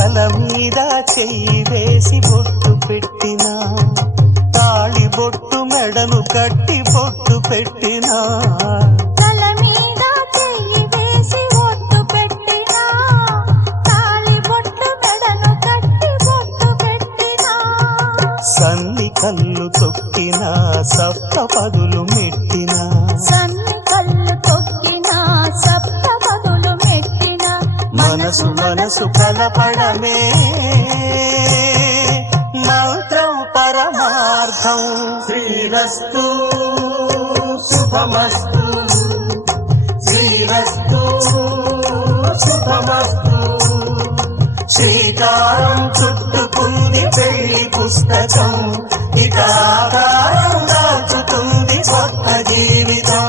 తల మీద చెయ్యి వేసి బొట్టు పెట్టినా, తాళి బొట్టు మెడను కట్టి బొట్టు పెట్టినా, తల మీద చెయ్యి వేసి బొట్టు పెట్టినా, తాళి బొట్టు మెడను కట్టి బొట్టు పెట్టినా, సన్ని కళ్ళు తొక్కినా సప్త పదులు మెట్టినా, సన్ని కళ్ళు తొక్కినా సప్త పదులు మెట్టినా, మనసు మనసు కలపడమే మంత్రం పరమార్థం. శ్రీరస్తు శుభమస్తు, శ్రీరస్తు శుభమస్తు. శ్రీకారం చుట్టుకుంది పెళ్లి పుస్తకం, ఇక ఆకారం దాచుతుంది కొత్త జీవితం.